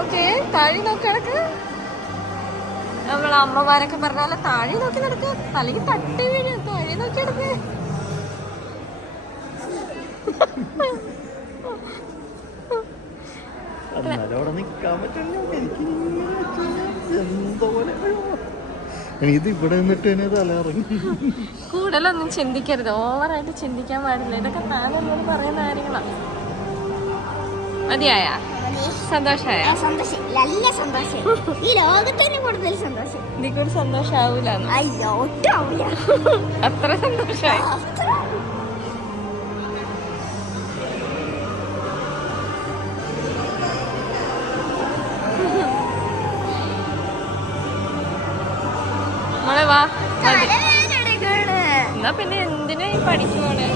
നോക്കേ, താഴെ നോക്കി നടക്ക്. നമ്മളെ അമ്മമാരൊക്കെ പറഞ്ഞാല് താഴെ നോക്കി നടക്ക്, തലയ്ക്ക് തട്ടി വീഴ്. താഴെ നോക്കി നടക്ക്. ഇത് ഇവിടെ നിന്നിട്ട് തന്നെ തലയിറങ്ങി. കൂടുതലൊന്നും ചിന്തിക്കരുത്, ഓവറായിട്ട് ചിന്തിക്കാൻ പാടില്ല. ഇതൊക്കെ താനോട് പറയുന്ന കാര്യങ്ങളാണ്. മതിയായ സന്തോഷമായ? നല്ല സന്തോഷം. ഈ ലോകത്തിന് കൂടുതൽ സന്തോഷം. ഇതിക്കൊരു സന്തോഷാവൂല? അത്ര സന്തോഷായി. മോളെ വാ. എന്നാ പിന്നെ എന്തിനാ ഈ പഠിക്കുവാണ്?